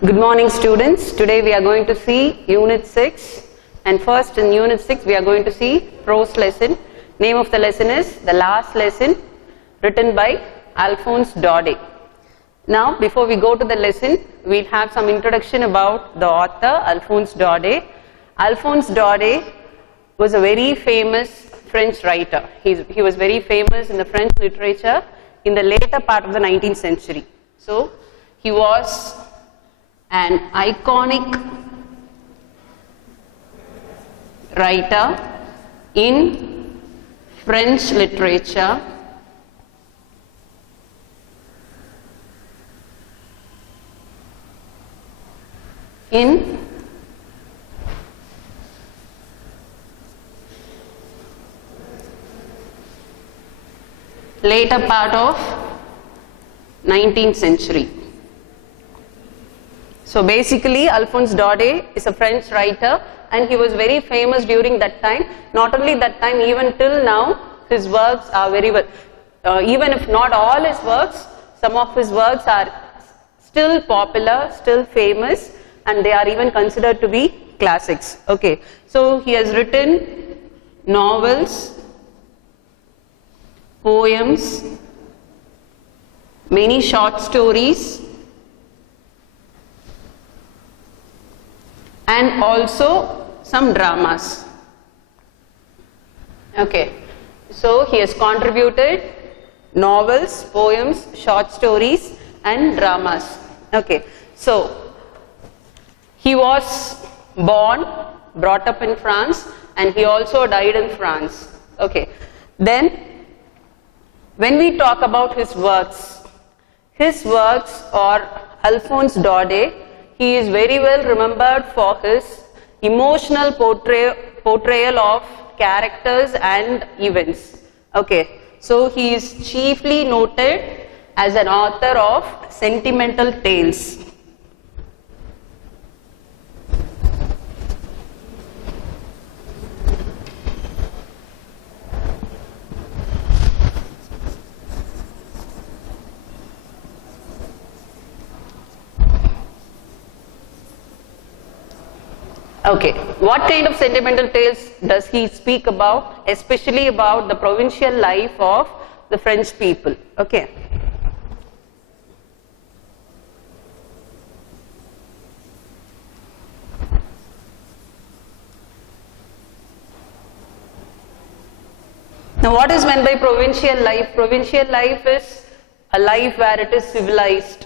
Good morning, students. Today we are going to see Unit 6, and first in Unit 6 we are going to see prose lesson. Name of the lesson is The Last Lesson, written by Alphonse Daudet. Now before we go to the lesson, we'll have some introduction about the author Alphonse Daudet. Alphonse Daudet was a very famous French writer. He was very famous in the French literature in the later part of the 19th century. So he was an iconic writer in French literature in later part of 19th century. So basically Alphonse Daudet is a French writer and he was very famous during that time. Not only that time, even till now his works are very well, even if not all his works, some of his works are still popular, still famous, and they are even considered to be classics. Okay, so he has written novels, poems, many short stories, and also some dramas. Okay, so he has contributed novels, poems, short stories and dramas. Okay, so he was brought up in France, and he also died in France. Okay, then when we talk about his works or Alphonse Daudet, he is very well remembered for his emotional portrayal of characters and events. Okay, so he is chiefly noted as an author of sentimental tales. Okay, what kind of sentimental tales does he speak about? Especially about the provincial life of the French people. Okay. Now what is meant by provincial life? Provincial life is a life where it is civilized.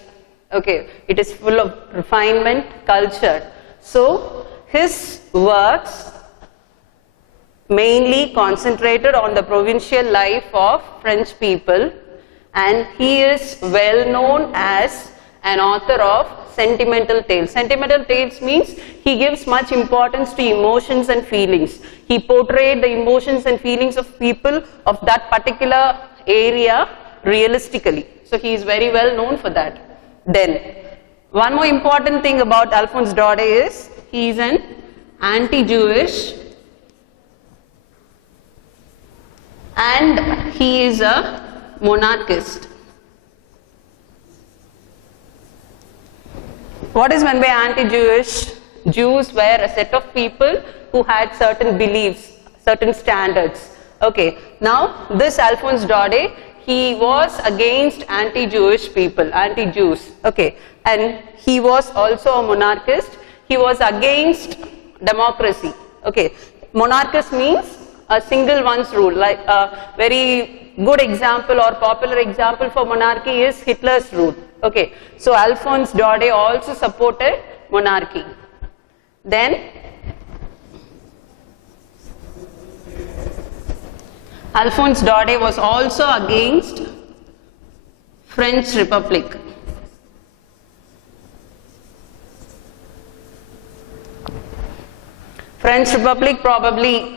Okay, it is full of refinement, culture. So his works mainly concentrated on the provincial life of French people, and he is well known as an author of sentimental tales. Sentimental tales means he gives much importance to emotions and feelings. He portrayed the emotions and feelings of people of that particular area realistically. So he is very well known for that. Then one more important thing about Alphonse Daudet is he is an anti-Jewish and he is a monarchist. What is meant by anti-Jewish? Jews were a set of people who had certain beliefs, certain standards. Okay, now this Alphonse Daudet, he was against anti-Jewish people, anti-Jews. Okay, and he was also a monarchist. He was against democracy. Okay, monarchist means a single one's rule. Like a very good example or popular example for monarchy is Hitler's rule. Okay, so Alphonse Daudet also supported monarchy. Then Alphonse Daudet was also against French Republic. French Republic probably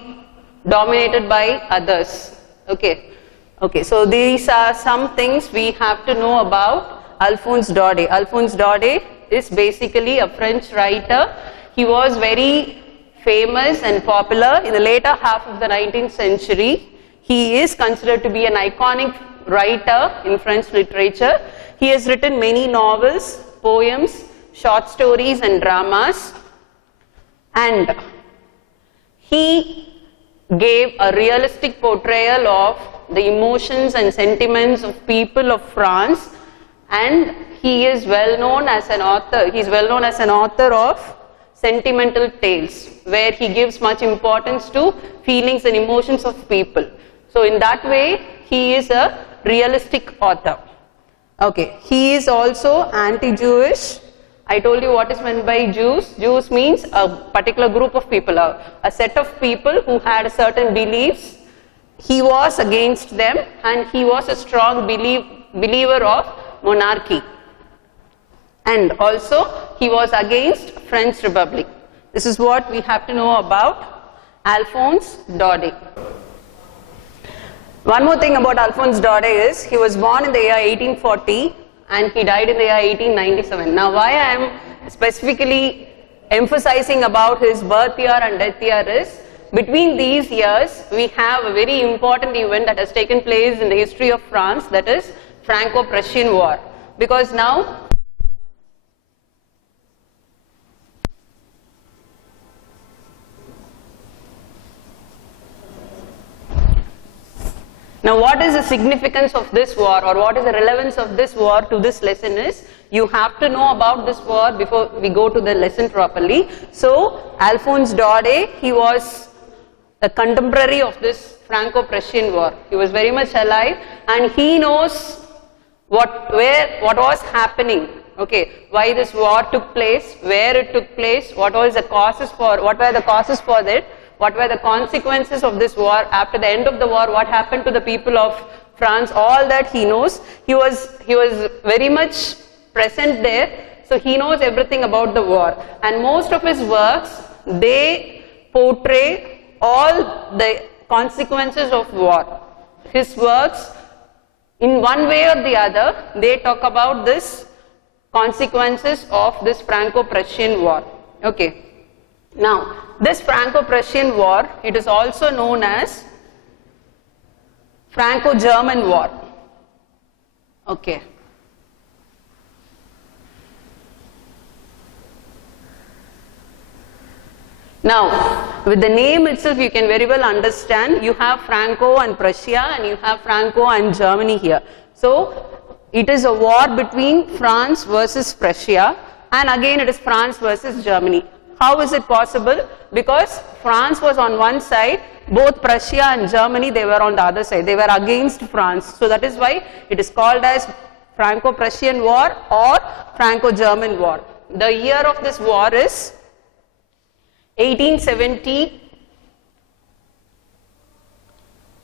dominated by others. Okay, so these are some things we have to know about Alphonse Daudet. Alphonse Daudet is basically a French writer. He was very famous and popular in the later half of the 19th century. He is considered to be an iconic writer in French literature. He has written many novels, poems, short stories and dramas, and he gave a realistic portrayal of the emotions and sentiments of people of France, and he is well known as an author. He is well known as an author of sentimental tales, where he gives much importance to feelings and emotions of people. So in that way, he is a realistic author. Okay, he is also anti-Jewish. I told you what is meant by Jews. Jews means a particular group of people, a set of people who had certain beliefs. He was against them, and he was a strong believer of monarchy. And also, he was against French Republic. This is what we have to know about Alphonse Daudet. One more thing about Alphonse Daudet is, he was born in the year 1840 and he died in the year 1897. Now, why I am specifically emphasizing about his birth year and death year is, between these years, we have a very important event that has taken place in the history of France, that is Franco-Prussian War. Because now, what is the significance of this war, or what is the relevance of this war to this lesson is, you have to know about this war before we go to the lesson properly. So, Alphonse Daudet, he was a contemporary of this Franco-Prussian war. He was very much alive, and he knows what was happening, okay, why this war took place, where it took place, what were the causes for that, what were the consequences of this war, after the end of the war, what happened to the people of France, all that he knows. He was very much present there, so he knows everything about the war. And most of his works, they portray all the consequences of war. His works, in one way or the other, they talk about this consequences of this Franco-Prussian war. Okay. Now, this Franco-Prussian war, it is also known as Franco-German war. Okay. Now, with the name itself, you can very well understand, you have Franco and Prussia, and you have Franco and Germany here. So, it is a war between France versus Prussia, and again it is France versus Germany. How is it possible? Because France was on one side, both Prussia and Germany, they were on the other side. They were against France. So that is why it is called as Franco-Prussian War or Franco-German War. The year of this war is 1870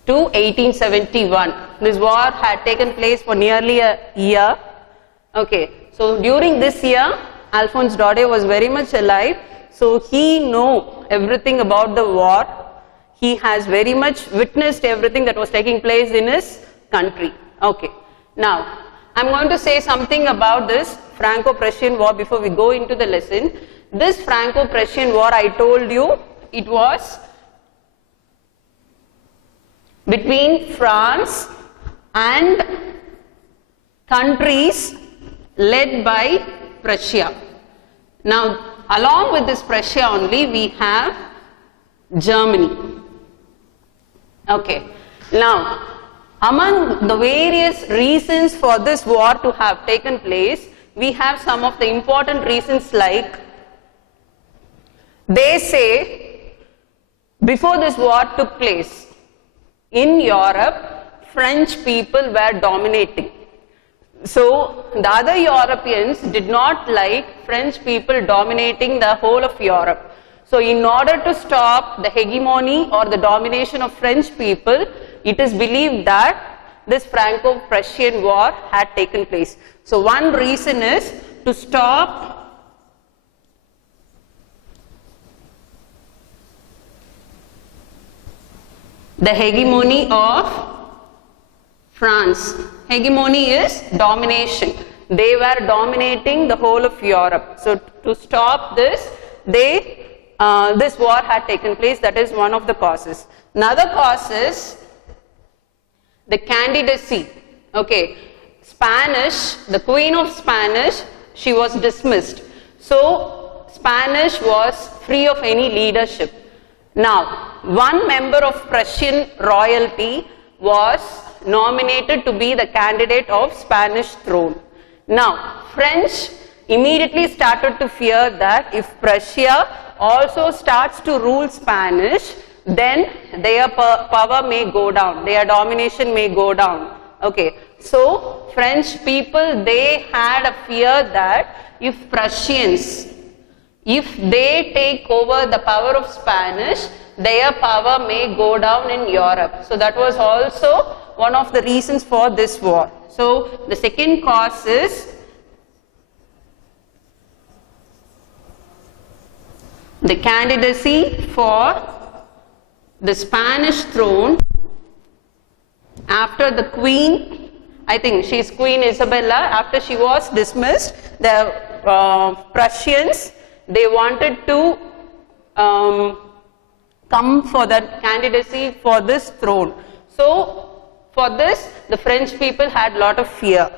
to 1871. This war had taken place for nearly a year. Okay, so during this year, Alphonse Daudet was very much alive. So he knows everything about the war. He has very much witnessed everything that was taking place in his country. Okay. Now, I'm going to say something about this Franco-Prussian War before we go into the lesson. This Franco-Prussian War, I told you, it was between France and countries led by Prussia. Now, along with this Prussia only, we have Germany. Okay. Now, among the various reasons for this war to have taken place, we have some of the important reasons, like, they say, before this war took place, in Europe, French people were dominating. So, the other Europeans did not like French people dominating the whole of Europe. So, in order to stop the hegemony or the domination of French people, it is believed that this Franco-Prussian War had taken place. So, one reason is to stop the hegemony of France. Hegemony is domination. They were dominating the whole of Europe. So, to stop this, this war had taken place. That is one of the causes. Another cause is the candidacy. Okay, Spanish, the Queen of Spanish, she was dismissed. So Spanish was free of any leadership. Now, one member of Prussian royalty was nominated to be the candidate of Spanish throne. Now, French immediately started to fear that if Prussia also starts to rule Spanish, then their power may go down, their domination may go down. Okay, so French people, they had a fear that if Prussians, if they take over the power of Spanish, their power may go down in Europe. So that was also one of the reasons for this war. So the second cause is the candidacy for the Spanish throne after the Queen, I think she is Queen Isabella, after she was dismissed, the Prussians, they wanted to come for the candidacy for this throne. So for this, the French people had a lot of fear.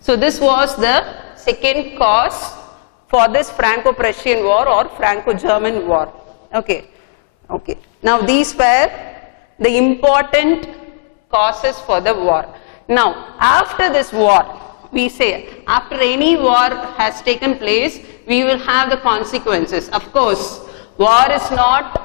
So this was the second cause for this Franco-Prussian war or Franco-German war. Okay. Now these were the important causes for the war. Now after this war, we say after any war has taken place, we will have the consequences. Of course, war is not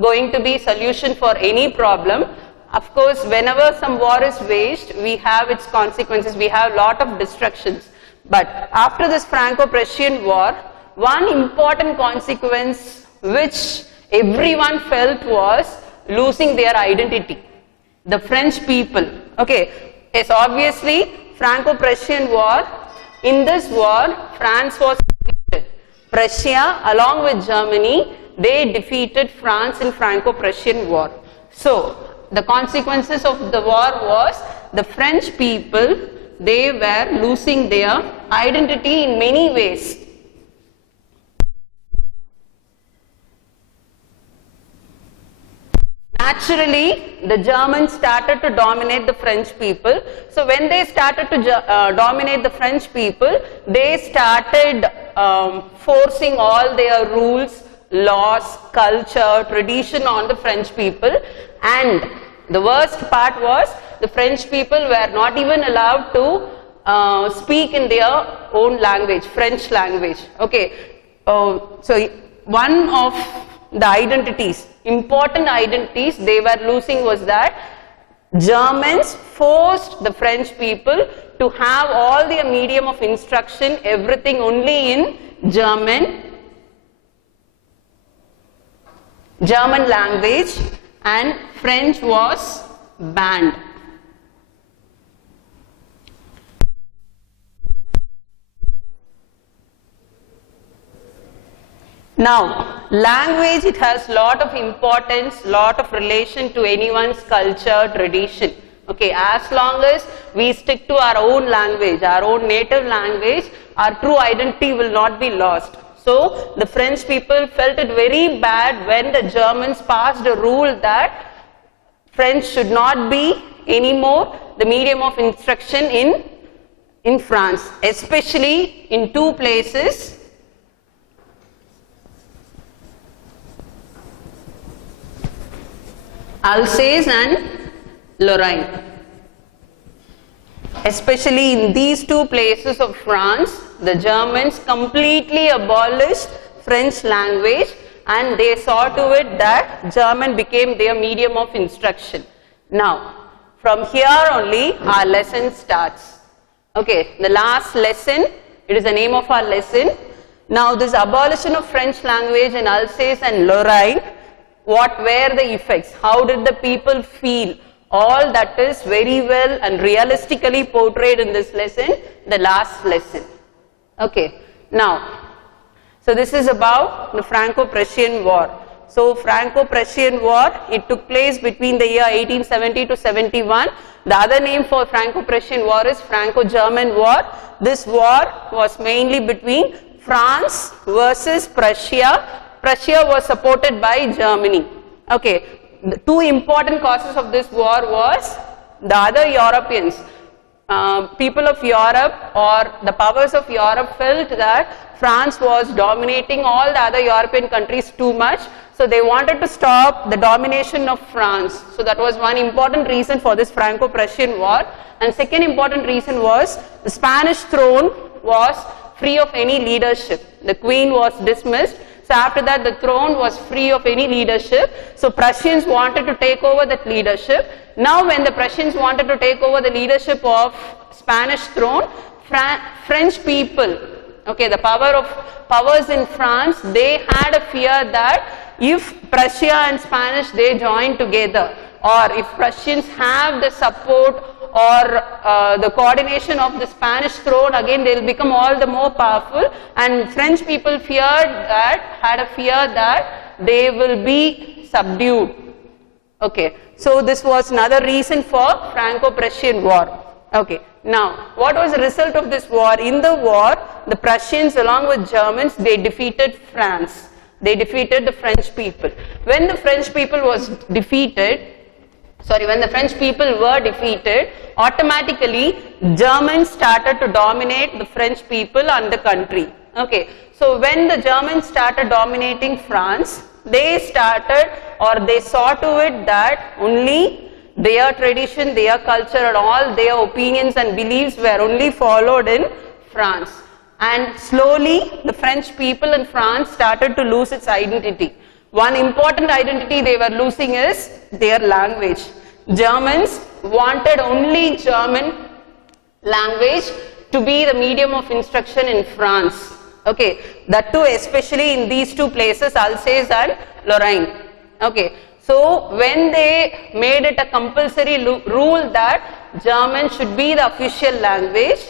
going to be solution for any problem. Of course, whenever some war is waged, we have its consequences, we have lot of destructions. But after this Franco-Prussian war, one important consequence which everyone felt was losing their identity. The French people, okay, yes, obviously Franco-Prussian war, in this war, France was defeated. Prussia along with Germany, they defeated France in Franco-Prussian war. So the consequences of the war was the French people, they were losing their identity in many ways. Naturally, the Germans started to dominate the French people. So when they started to dominate the French people, they started forcing all their rules, laws, culture, tradition on the French people. And the worst part was the French people were not even allowed to speak in their own language, French language. Okay, so one of the identities, important identities they were losing was that Germans forced the French people to have all their medium of instruction, everything only in German language, and French was banned. Now, language, it has lot of importance, lot of relation to anyone's culture, tradition. Okay, as long as we stick to our own language, our own native language, our true identity will not be lost. So, the French people felt it very bad when the Germans passed a rule that French should not be anymore the medium of instruction in France, especially in two places. Alsace and Lorraine. Especially in these two places of France, the Germans completely abolished French language and they saw to it that German became their medium of instruction. Now, from here only our lesson starts. Okay, the last lesson, it is the name of our lesson. Now, this abolition of French language in Alsace and Lorraine, what were the effects? How did the people feel? All that is very well and realistically portrayed in this lesson, the last lesson. Okay, now, so this is about the Franco-Prussian War. So, Franco-Prussian War, it took place between the year 1870 to 71. The other name for Franco-Prussian War is Franco-German War. This war was mainly between France versus Prussia. Prussia was supported by Germany. Okay, the two important causes of this war was the other Europeans. people of Europe or the powers of Europe felt that France was dominating all the other European countries too much. So they wanted to stop the domination of France. So that was one important reason for this Franco-Prussian War. And second important reason was the Spanish throne was free of any leadership. The queen was dismissed. So after that the throne was free of any leadership. So Prussians wanted to take over that leadership. Now when the Prussians wanted to take over the leadership of Spanish throne, French people, okay, the powers in France, they had a fear that if Prussia and Spanish, they join together, or if Prussians have the support or the coordination of the Spanish throne, again they will become all the more powerful, and French people had a fear that they will be subdued. Okay, so this was another reason for Franco-Prussian War. Okay, now what was the result of this war? In the war, the Prussians along with Germans, they defeated France. They defeated the French people. When the French people were defeated, automatically Germans started to dominate the French people and the country. Okay, so when the Germans started dominating France, they saw to it that only their tradition, their culture and all their opinions and beliefs were only followed in France. And slowly the French people in France started to lose its identity. One important identity they were losing is their language. Germans wanted only German language to be the medium of instruction in France. Okay, that too especially in these two places, Alsace and Lorraine. Okay, so when they made it a compulsory rule that German should be the official language,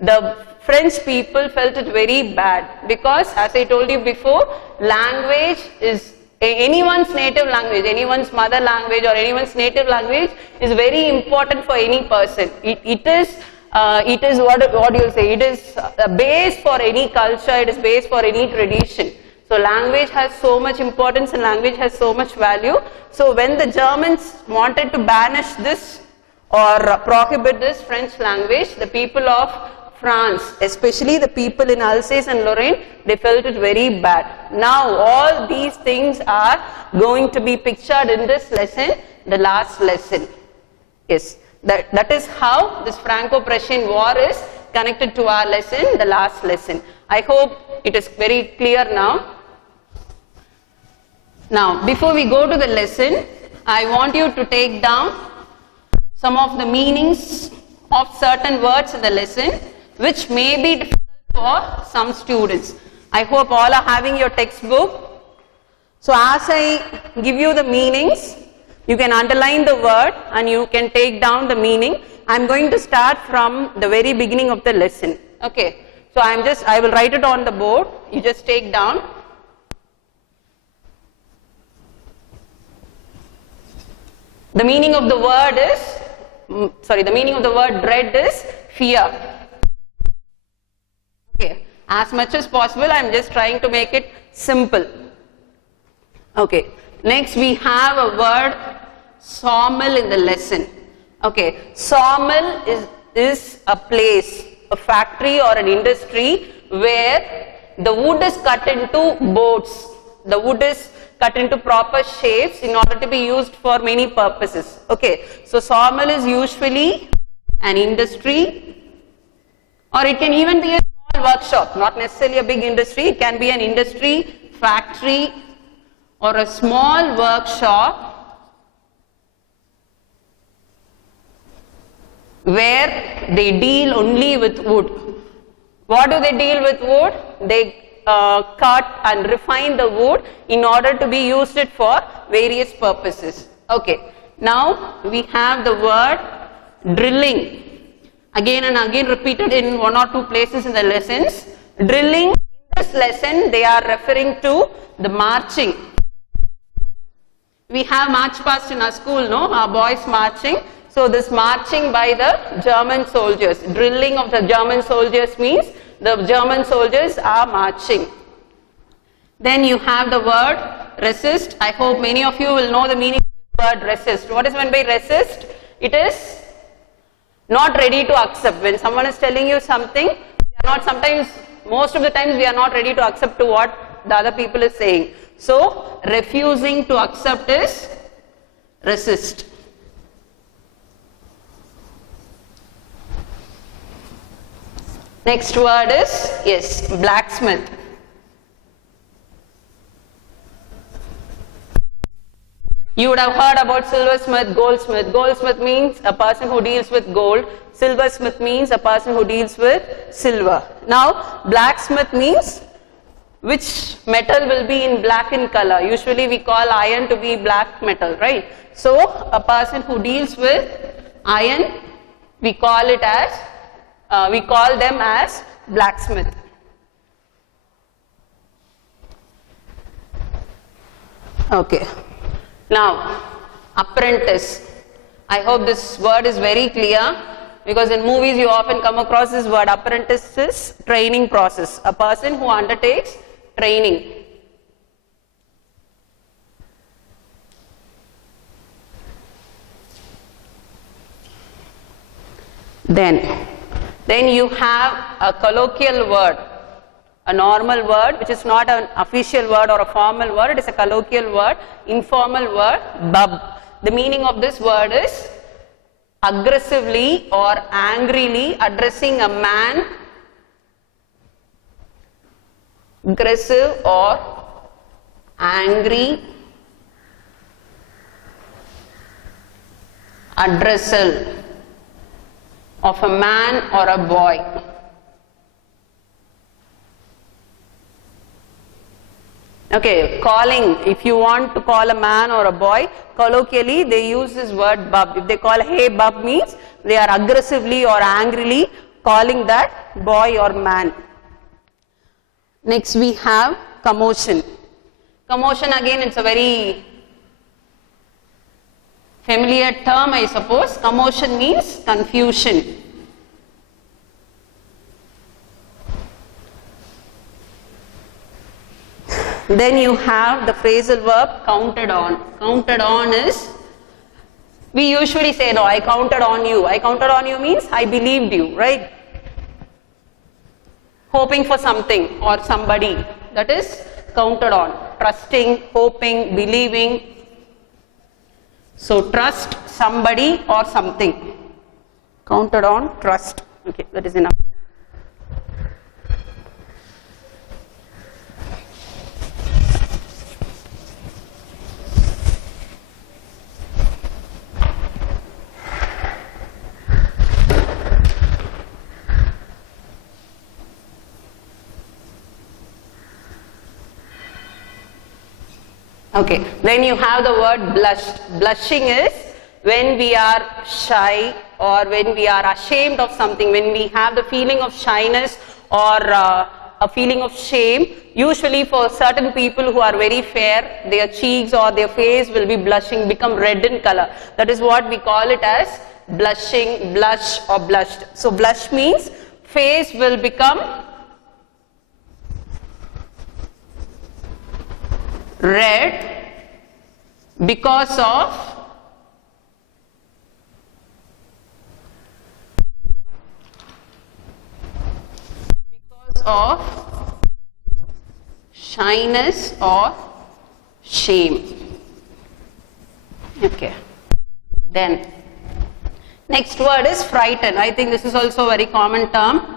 the French people felt it very bad, because as I told you before, language is anyone's native language, anyone's mother language or anyone's native language is very important for any person. It is what you say, it is a base for any culture, it is base for any tradition. So language has so much importance and language has so much value. So when the Germans wanted to banish this or prohibit this French language, the people of France, especially the people in Alsace and Lorraine, they felt it very bad. Now all these things are going to be pictured in this lesson, the last lesson. Yes, that is how this Franco-Prussian War is connected to our lesson, the last lesson. I hope it is very clear now. Now, before we go to the lesson, I want you to take down some of the meanings of certain words in the lesson, which may be difficult for some students. I hope all are having your textbook. So as I give you the meanings, you can underline the word and you can take down the meaning. I am going to start from the very beginning of the lesson. Okay, so I will write it on the board. You just take down. The meaning of the word is, the meaning of the word dread is fear. Okay, as much as possible I am just trying to make it simple. Okay, next we have a word sawmill in the lesson. Okay, sawmill is a place, a factory or an industry where the wood is cut into boards. The wood is cut into proper shapes in order to be used for many purposes. Okay, so sawmill is usually an industry, or it can even be a small workshop, not necessarily a big industry. It can be an industry, factory or a small workshop where they deal only with wood. What do they deal with wood? They cut and refine the wood in order to be used it for various purposes. Okay, now we have the word drilling. Again and again repeated in one or two places in the lessons. Drilling, in this lesson they are referring to the marching. We have march past in our school, no? Our boys marching. So this marching by the German soldiers, drilling of the German soldiers means the German soldiers are marching. Then you have the word resist. I hope many of you will know the meaning of the word resist. What is meant by resist? It is not ready to accept. When someone is telling you something, we are not, sometimes, most of the times we are not ready to accept to what the other people is saying. So, refusing to accept is resist. Next word is, yes, blacksmith. You would have heard about silversmith, goldsmith. Goldsmith means a person who deals with gold. Silversmith means a person who deals with silver. Now, blacksmith means which metal will be in black in color. Usually we call iron to be black metal, right? So, a person who deals with iron, we call it as, we call them as blacksmith. Okay. Now, apprentice. I hope this word is very clear, because in movies you often come across this word. Apprentice is training process. A person who undertakes training. Then you have a colloquial word, a normal word which is not an official word or a formal word. It is a colloquial word, informal word, bub. The meaning of this word is aggressively or angrily addressing a man, aggressive or angry addressal of a man or a boy. Okay, calling, if you want to call a man or a boy, colloquially they use this word bub. If they call, hey bub, means they are aggressively or angrily calling that boy or man. Next we have commotion. Commotion, again, it's a very familiar term, I suppose. Commotion means confusion. Then you have the phrasal verb counted on. Counted on is, we usually say, no, I counted on you. I counted on you means I believed you, right? Hoping for something or somebody. That is counted on. Trusting, hoping, believing. So trust somebody or something. Counted on, trust. Okay, that is enough. Okay, then you have the word blushed. Blushing is when we are shy or when we are ashamed of something, when we have the feeling of shyness or a feeling of shame. Usually for certain people who are very fair, their cheeks or their face will be blushing, become red in color. That is what we call it as blushing, blush or blushed. So blush means face will become red because of shyness or shame. Okay. Then next word is frighten. I think this is also a very common term.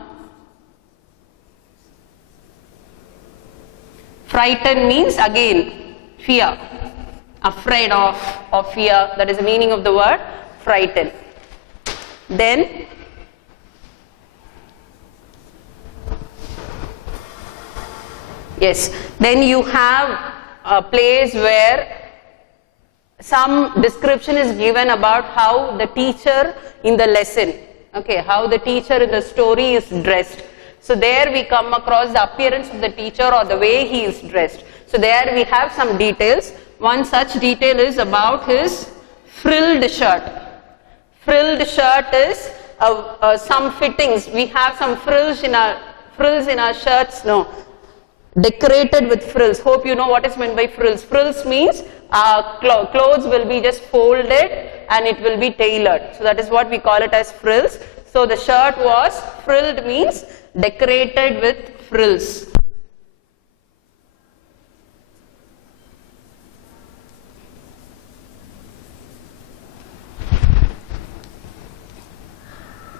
Frighten means again fear, afraid of or fear. That is the meaning of the word frighten. Then yes, then you have a place where some description is given about how the teacher in the lesson, okay, how the teacher in the story is dressed. So there we come across the appearance of the teacher or the way he is dressed. So there we have some details. One such detail is about his frilled shirt. Frilled shirt is some fittings. We have some frills in our shirts. No, decorated with frills. Hope you know what is meant by frills. Frills means clothes will be just folded and it will be tailored. So that is what we call it as frills. So the shirt was frilled, means decorated with frills.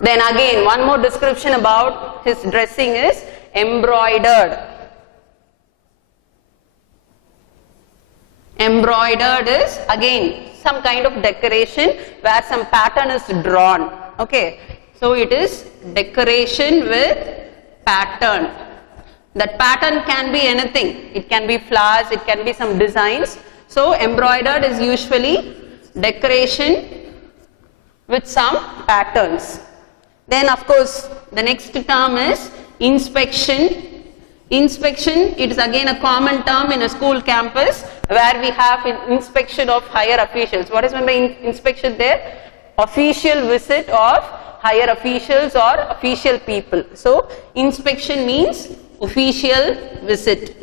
Then again, one more description about his dressing is embroidered. Embroidered is again some kind of decoration where some pattern is drawn. Okay, so it is decoration with pattern. That pattern can be anything. It can be flowers, it can be some designs. So embroidered is usually decoration with some patterns. Then of course the next term is inspection. Inspection, it is again a common term in a school campus where we have inspection of higher officials. What is meant by inspection there? Official visit of higher officials or official people. So inspection means official visit.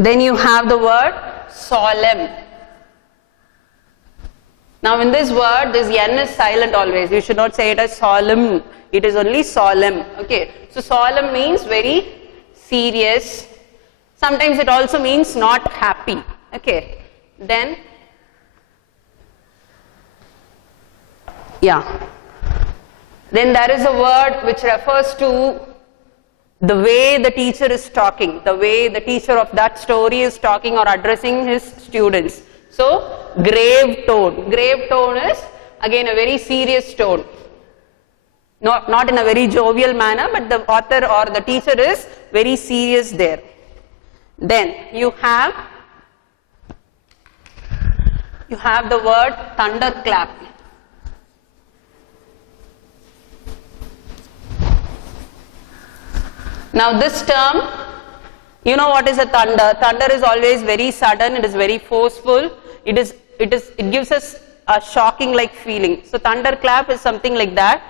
Then you have the word solemn. Now in this word, this N is silent always. You should not say it as solemn. It is only solemn. Okay. So solemn means very serious. Sometimes it also means not happy. Okay. Then, yeah. Then there is a word which refers to the way the teacher is talking, the way the teacher of that story is talking or addressing his students. So, grave tone. Grave tone is again a very serious tone. Not in a very jovial manner, but the author or the teacher is very serious there. Then you have the word thunderclap. Now this term, you know what is a thunder? Thunder is always very sudden, it is very forceful, it gives us a shocking like feeling. So thunderclap is something like that.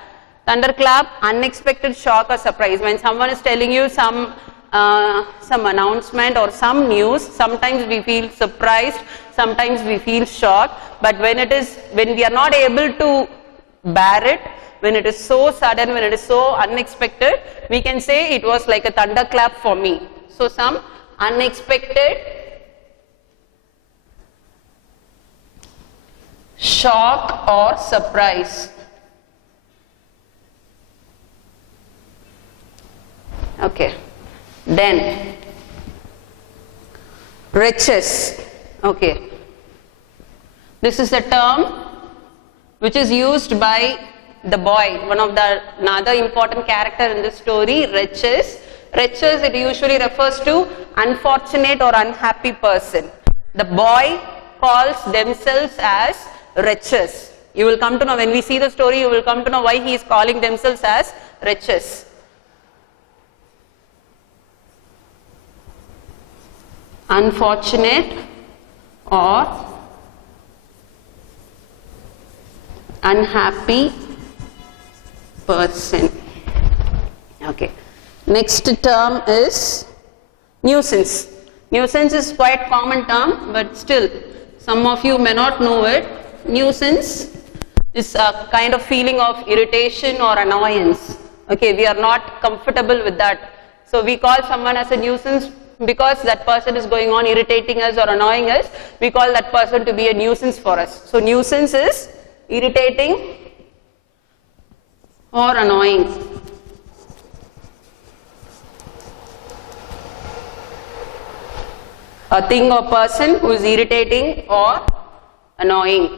Thunderclap, unexpected shock or surprise. When someone is telling you some announcement or some news, sometimes we feel surprised, sometimes we feel shocked, but when we are not able to bear it, when it is so sudden, when it is so unexpected, we can say it was like a thunderclap for me. So some unexpected shock or surprise. Okay. Then riches. Okay. This is a term which is used by the boy, another important character in this story, wretches. Wretches, it usually refers to unfortunate or unhappy person. The boy calls themselves as wretches. You will come to know, when we see the story, you will come to know why he is calling themselves as wretches. Unfortunate or unhappy person. Okay. Next term is nuisance. Nuisance is quite common term, but still some of you may not know it. Nuisance is a kind of feeling of irritation or annoyance. Okay, we are not comfortable with that. So we call someone as a nuisance because that person is going on irritating us or annoying us. We call that person to be a nuisance for us. So nuisance is irritating or annoying. A thing or person who is irritating or annoying.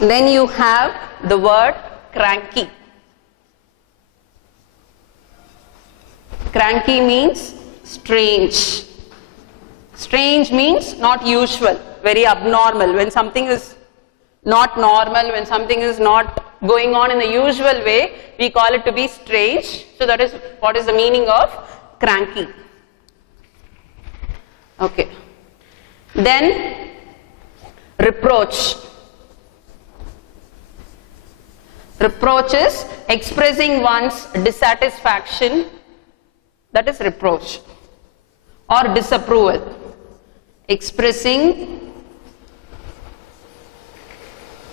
Then you have the word cranky. Cranky means strange. Strange means not usual, very abnormal. When something is not normal, when something is not going on in the usual way, we call it to be strange. So that is what is the meaning of cranky. Okay. Then reproach. Reproach is expressing one's dissatisfaction, that is reproach, or disapproval. Expressing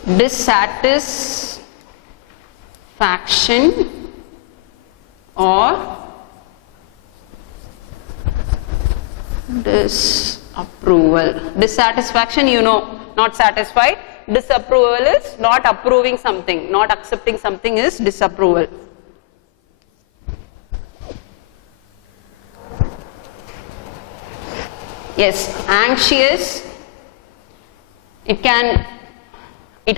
dissatisfaction or disapproval. Dissatisfaction, you know, not satisfied. Disapproval is not approving something, not accepting something is disapproval. Yes, anxious, it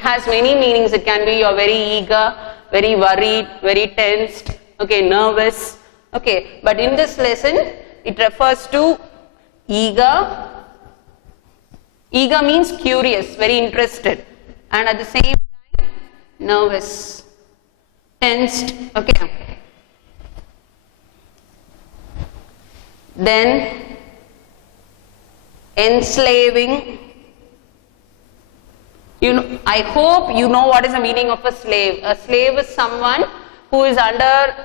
has many meanings. It can be you're very eager, very worried, very tensed, okay, nervous, okay. But in this lesson, it refers to eager. Eager means curious, very interested, and at the same time, nervous, tensed, okay. Then, enslaving. You know, I hope you know what is the meaning of a slave. A slave is someone who is under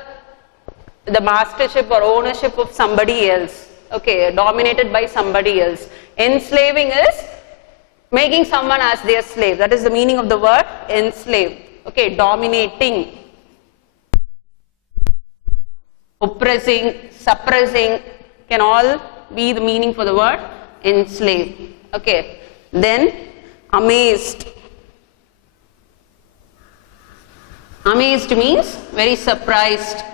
the mastership or ownership of somebody else, okay, dominated by somebody else. Enslaving is making someone as their slave. That is the meaning of the word enslave, okay, dominating, oppressing, suppressing can all be the meaning for the word enslave, okay. Then amazed. Amazed means very surprised.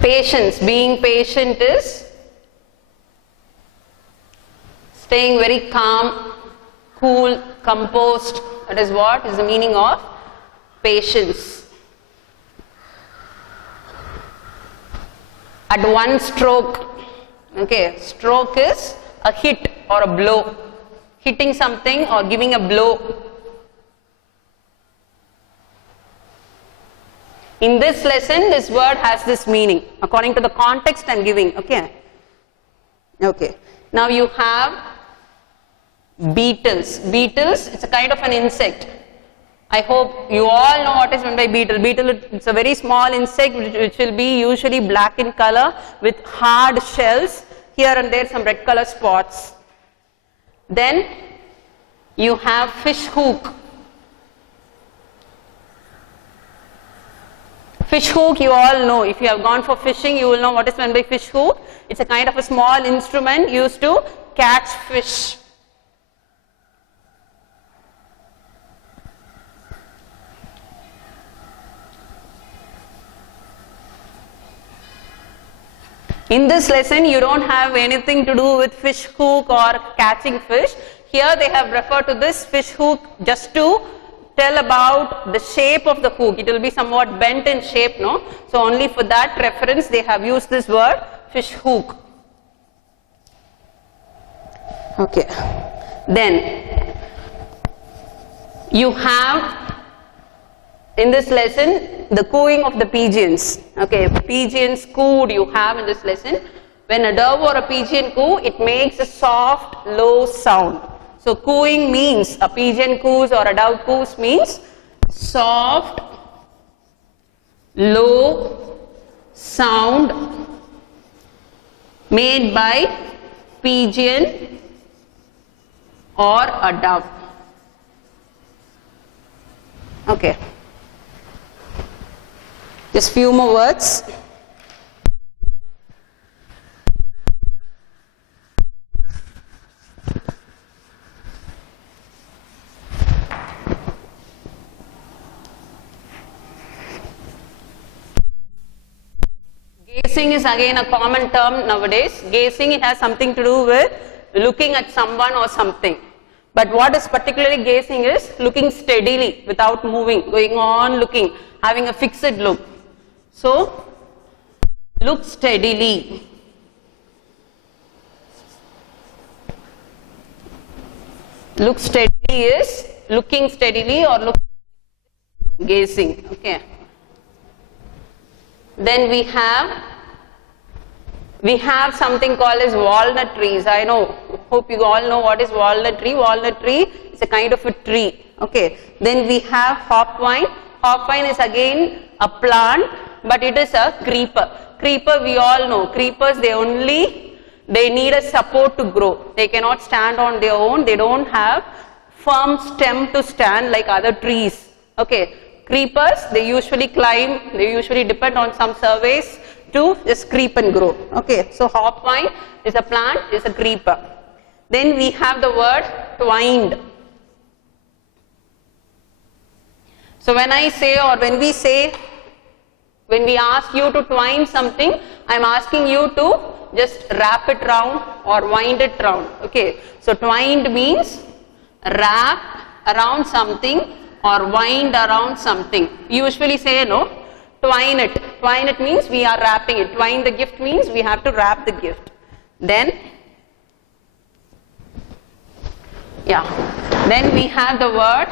Patience. Being patient is staying very calm, cool, composed. That is what is the meaning of patience. At one stroke. Okay, stroke is a hit or a blow. Hitting something or giving a blow. In this lesson, this word has this meaning according to the context I am giving. Okay. Okay. Now you have beetles. Beetles, it's a kind of an insect. I hope you all know what is meant by beetle. Beetle, it's a very small insect which will be usually black in color with hard shells. Here and there some red color spots. Then you have fish hook. Fish hook, you all know. If you have gone for fishing, you will know what is meant by fish hook. It's a kind of a small instrument used to catch fish. In this lesson, you don't have anything to do with fish hook or catching fish. Here they have referred to this fish hook just to tell about the shape of the hook. It will be somewhat bent in shape, no? So only for that reference they have used this word fish hook. Okay. Then you have in this lesson the cooing of the pigeons. Okay, pigeons cooed you have in this lesson. When a dove or a pigeon coo, it makes a soft low sound. So cooing means a pigeon coos or a dove coos means soft, low sound made by pigeon or a dove. Okay. Just few more words. Gazing is again a common term nowadays. Gazing, it has something to do with looking at someone or something. But what is particularly gazing is looking steadily without moving, going on looking, having a fixed look. So, look steadily. Look steadily is looking steadily or gazing. Okay. Then we have something called as walnut trees. I know, hope you all know what is walnut tree. Walnut tree is a kind of a tree. Okay. Then we have hopvine. Hopvine is again a plant, but it is a creeper. Creeper, we all know. Creepers, they need a support to grow. They cannot stand on their own. They don't have firm stem to stand like other trees. Okay. Creepers, they usually climb, they usually depend on some surveys to just creep and grow. Okay. So hopvine is a plant, is a creeper. Then we have the word twined. So when I say, or when we say, when we ask you to twine something, I am asking you to just wrap it round or wind it round. Okay. So twined means wrap around something or wind around something. We usually say, no, twine it. Twine it means we are wrapping it. Twine the gift means we have to wrap the gift. Then we have the word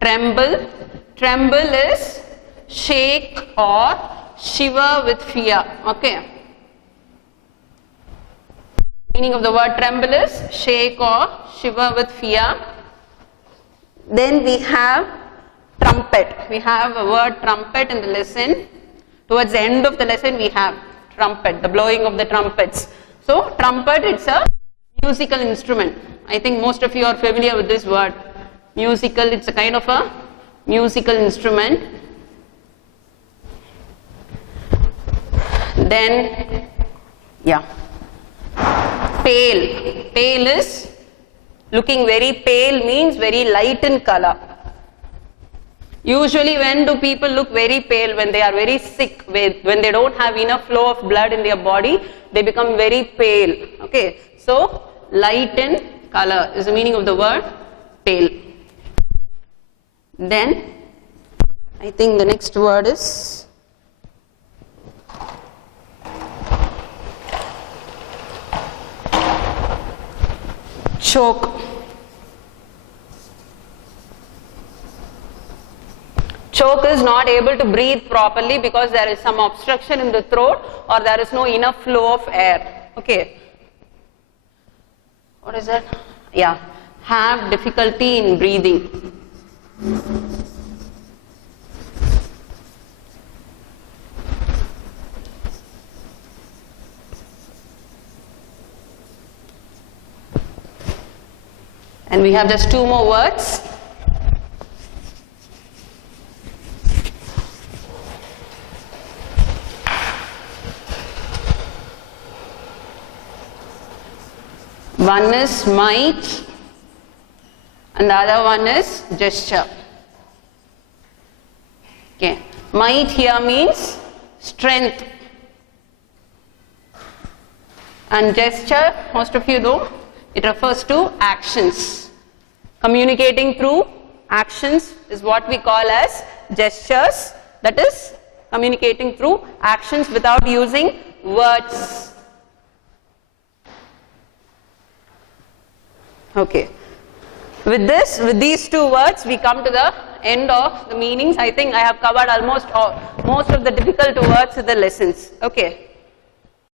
tremble. Tremble is shake or shiver with fear. Okay. Meaning of the word tremble is shake or shiver with fear. Then we have trumpet. We have a word trumpet in the lesson. Towards the end of the lesson we have trumpet, the blowing of the trumpets. So trumpet, it's a musical instrument. I think most of you are familiar with this word. Musical, it's a kind of a musical instrument. Then, pale. Pale is looking very pale, means very light in color. Usually when do people look very pale? When they are very sick, when they don't have enough flow of blood in their body, they become very pale. Okay. So, light in color is the meaning of the word pale. Then, I think the next word is choke. Choke is not able to breathe properly because there is some obstruction in the throat or there is no enough flow of air. Okay. What is that? Yeah. Have difficulty in breathing. And we have just two more words. One is might and the other one is gesture. Okay. Might here means strength. And gesture, most of you know, it refers to actions. Communicating through actions is what we call as gestures. That is communicating through actions without using words. Okay. With these two words, we come to the end of the meanings. I think I have covered almost most of the difficult words in the lessons. Okay.